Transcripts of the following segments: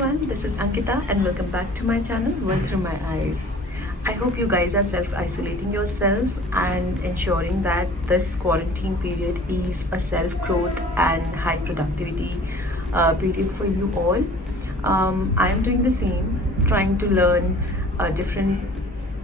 everyone, this is Ankita and welcome back to my channel World Through My Eyes. I hope you guys are self-isolating yourself and ensuring that this quarantine period is a self-growth and high productivity period for you all. I am doing the same, trying to learn different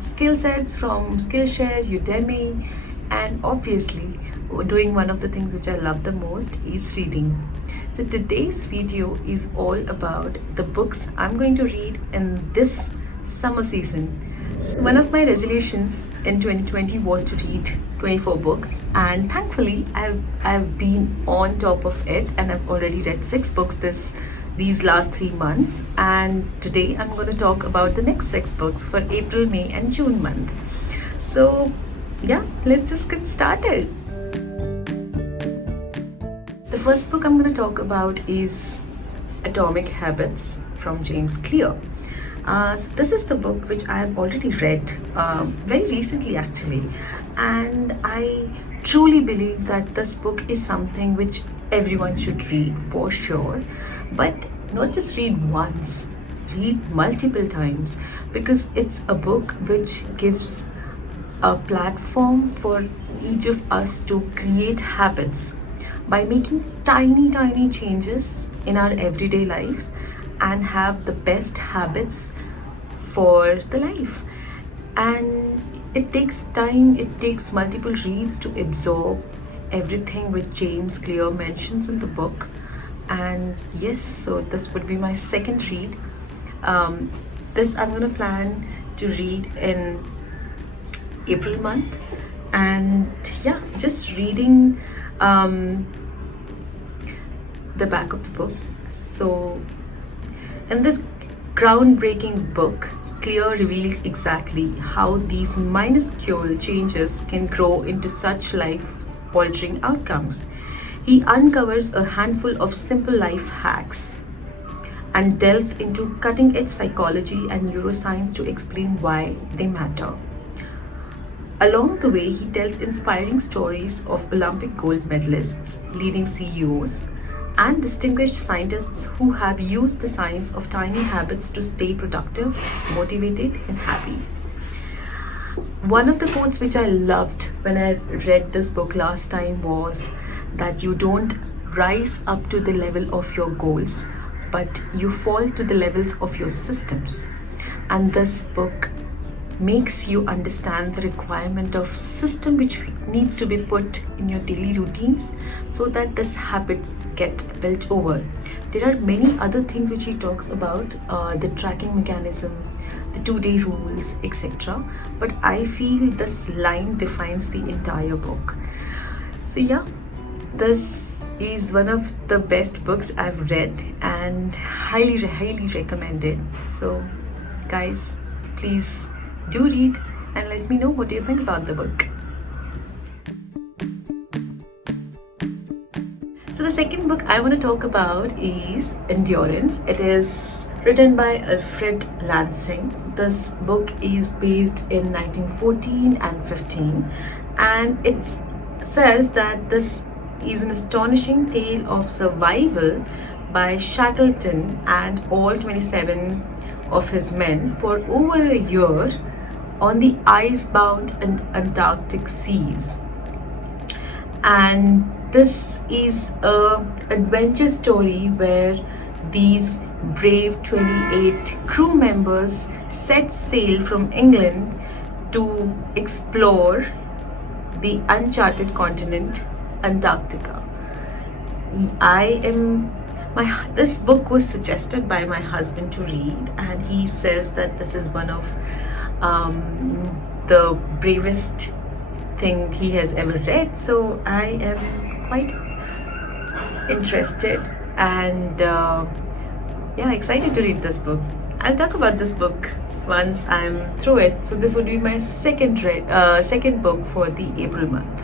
skill sets from Skillshare, Udemy, and obviously doing one of the things which I love the most is reading. So today's video is all about the books I'm going to read in this summer season. So one of my resolutions in 2020 was to read 24 books, and thankfully I've been on top of it and I've already read 6 books these last 3 months, and today I'm going to talk about the next 6 books for April, May and June month. So yeah, let's just get started. The first book I'm going to talk about is Atomic Habits from James Clear. So this is the book which I have already read very recently actually, and I truly believe that this book is something which everyone should read for sure, but not just read once, read multiple times, because it's a book which gives a platform for each of us to create habits by making tiny changes in our everyday lives and have the best habits for the life. And it takes time, it takes multiple reads to absorb everything which James Clear mentions in the book. And yes, so this would be my second read. This I'm going to plan to read in April month, and yeah, just reading the back of the book. So in this groundbreaking book, Clear reveals exactly how these minuscule changes can grow into such life-altering outcomes. He uncovers a handful of simple life hacks and delves into cutting-edge psychology and neuroscience to explain why they matter. Along the way, he tells inspiring stories of Olympic gold medalists, leading CEOs, and distinguished scientists who have used the science of tiny habits to stay productive, motivated, and happy. One of the quotes which I loved when I read this book last time was that you don't rise up to the level of your goals, but you fall to the levels of your systems. And this book makes you understand the requirement of system which needs to be put in your daily routines so that this habits get built over. There are many other things which he talks about, the tracking mechanism, the 2-day rules, etc. But I feel this line defines the entire book. So yeah, this is one of the best books I've read and highly recommended. So guys, please do read and let me know what you think about the book. So the second book I want to talk about is Endurance. It is written by Alfred Lansing. This book is based in 1914 and 15, and it says that this is an astonishing tale of survival by Shackleton and all 27 of his men for over a year on the ice-bound and Antarctic seas. And this is an adventure story where these brave 28 crew members set sail from England to explore the uncharted continent, Antarctica. This book was suggested by my husband to read, and he says that this is one of the bravest thing he has ever read. So I am quite interested and excited to read this book. I'll talk about this book once I'm through it. So this would be my second book for the April month.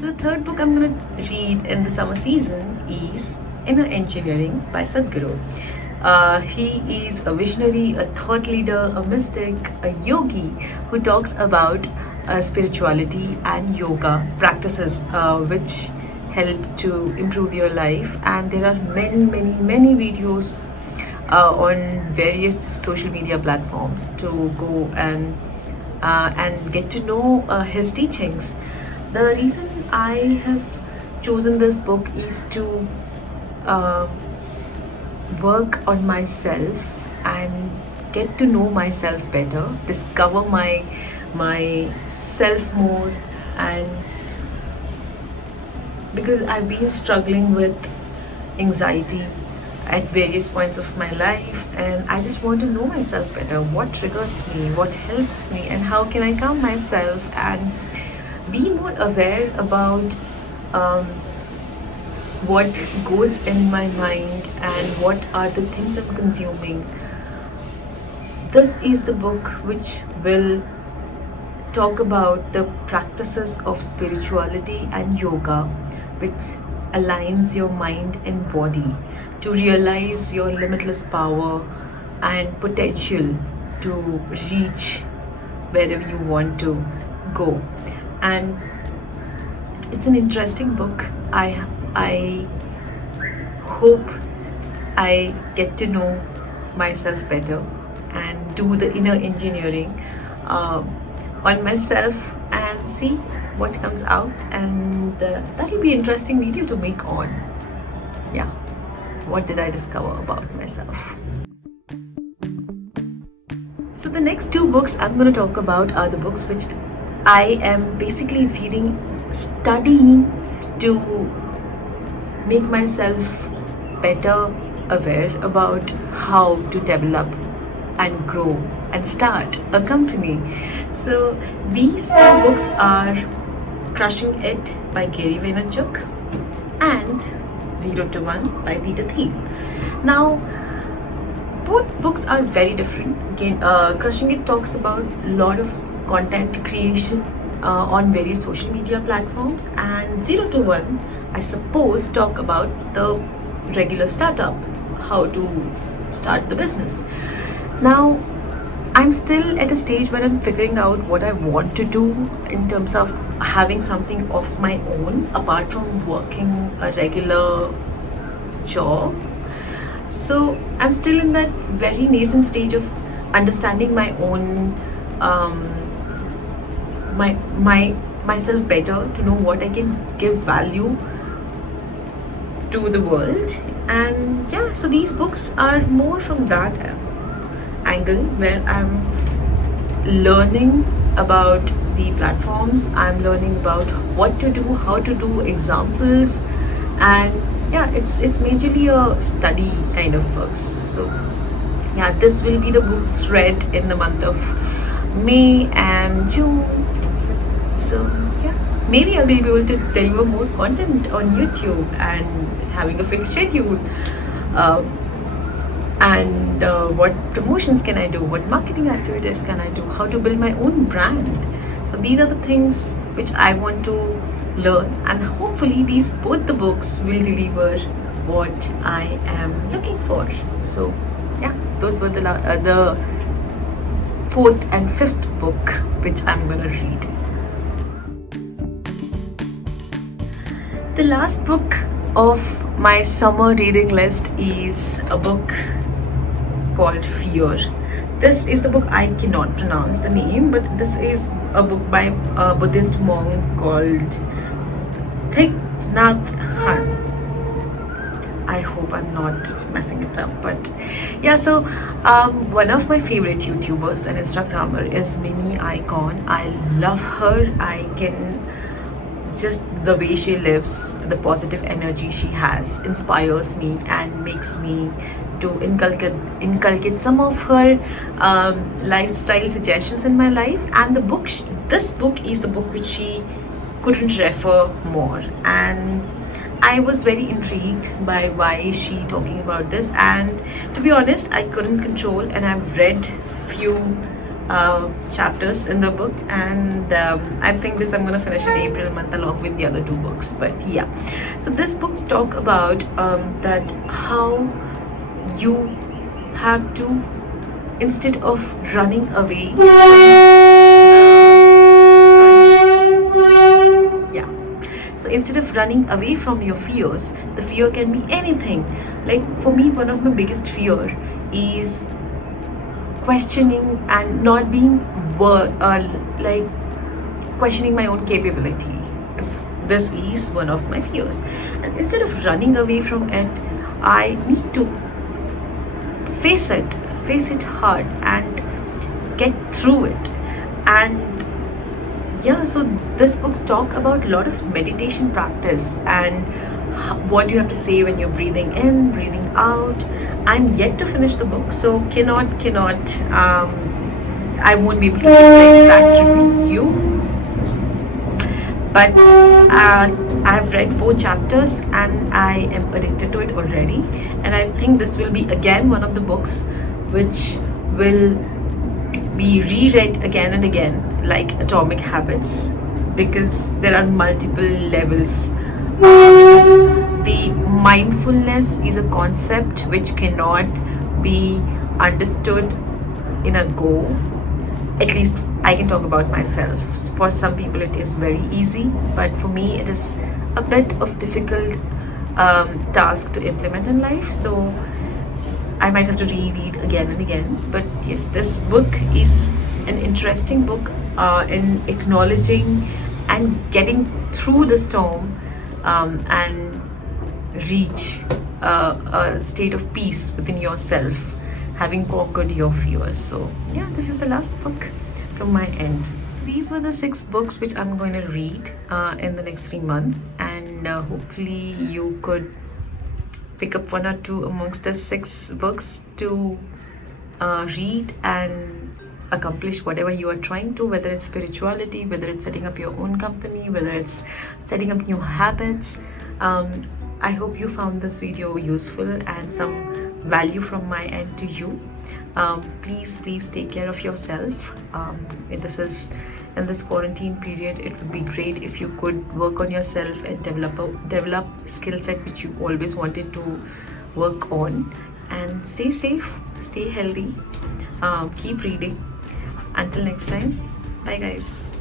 The third book I'm going to read in the summer season is Inner Engineering by Sadhguru. He is a visionary, a thought leader, a mystic, a yogi who talks about spirituality and yoga practices which help to improve your life. And there are many videos on various social media platforms to go and get to know his teachings. The reason I have chosen this book is to uh, work on myself and get to know myself better, discover my self more. And because I've been struggling with anxiety at various points of my life, and I just want to know myself better, what triggers me, what helps me, and how can I calm myself and be more aware about um, what goes in my mind and what are the things I'm consuming. This is the book which will talk about the practices of spirituality and yoga, which aligns your mind and body to realize your limitless power and potential to reach wherever you want to go. And it's an interesting book. I hope I get to know myself better and do the inner engineering on myself and see what comes out. And that will be an interesting video to make on, yeah, what did I discover about myself. So the next two books I'm going to talk about are the books which I am basically studying to make myself better aware about how to develop and grow and start a company. So these two books are Crushing It by Gary Vaynerchuk and 0 to 1 by Peter Thiel. Now, both books are very different. Again, Crushing It talks about a lot of content creation on various social media platforms, and 0 to 1, I suppose, talk about the regular startup, how to start the business. Now, I'm still at a stage where I'm figuring out what I want to do in terms of having something of my own apart from working a regular job. So I'm still in that very nascent stage of understanding my own myself better, to know what I can give value to the world. And yeah, so these books are more from that angle, where I'm learning about the platforms, I'm learning about what to do, how to do, examples, and yeah, it's majorly a study kind of books. So yeah, this will be the books read in the month of May and June. So yeah, maybe I'll be able to deliver more content on YouTube and having a fixed schedule. And what promotions can I do, what marketing activities can I do, how to build my own brand. So these are the things which I want to learn, and hopefully both the books will deliver what I am looking for. So yeah, those were the fourth and fifth book which I'm gonna read. The last book of my summer reading list is a book called Fear. This is the book, I cannot pronounce the name, but this is a book by a Buddhist monk called Thich Nhat Hanh. I hope I'm not messing it up, but yeah. So one of my favorite YouTubers and Instagrammer is Mimi Icon. I love her. I can just the way she lives, the positive energy she has inspires me and makes me to inculcate some of her lifestyle suggestions in my life. And this book is the book which she couldn't refer more, and I was very intrigued by why is she talking about this. And to be honest, I couldn't control, and I've read few chapters in the book, and I think this I'm going to finish in April month along with the other two books. But yeah, so this books talk about that how you have to, instead of running away, yeah, so instead of running away from your fears, the fear can be anything. Like for me, one of my biggest fear is questioning and not being like questioning my own capability. If this is one of my fears, and instead of running away from it, I need to face it hard and get through it. And yeah, so this books talk about a lot of meditation practice and what you have to say when you're breathing in, breathing out. I'm yet to finish the book, so cannot I won't be able to give the exact review, but I've read 4 chapters and I am addicted to it already. And I think this will be again one of the books which will be reread again and again, like Atomic Habits, because there are multiple levels. Because the mindfulness is a concept which cannot be understood in a go. At least I can talk about myself. For some people it is very easy, but for me it is a bit of difficult task to implement in life. So I might have to reread again and again. But yes, this book is an interesting book in acknowledging and getting through the storm and reach a state of peace within yourself, having conquered your fears. So yeah, this is the last book from my end. These were the 6 books which I'm going to read in the next 3 months, and hopefully you could pick up 1 or 2 amongst the 6 books to read and accomplish whatever you are trying to, whether it's spirituality, whether it's setting up your own company, whether it's setting up new habits. I hope you found this video useful and some value from my end to you. Please take care of yourself. In this quarantine period, it would be great if you could work on yourself and develop skill set which you always wanted to work on. And stay safe, stay healthy, keep reading. Until next time, bye guys.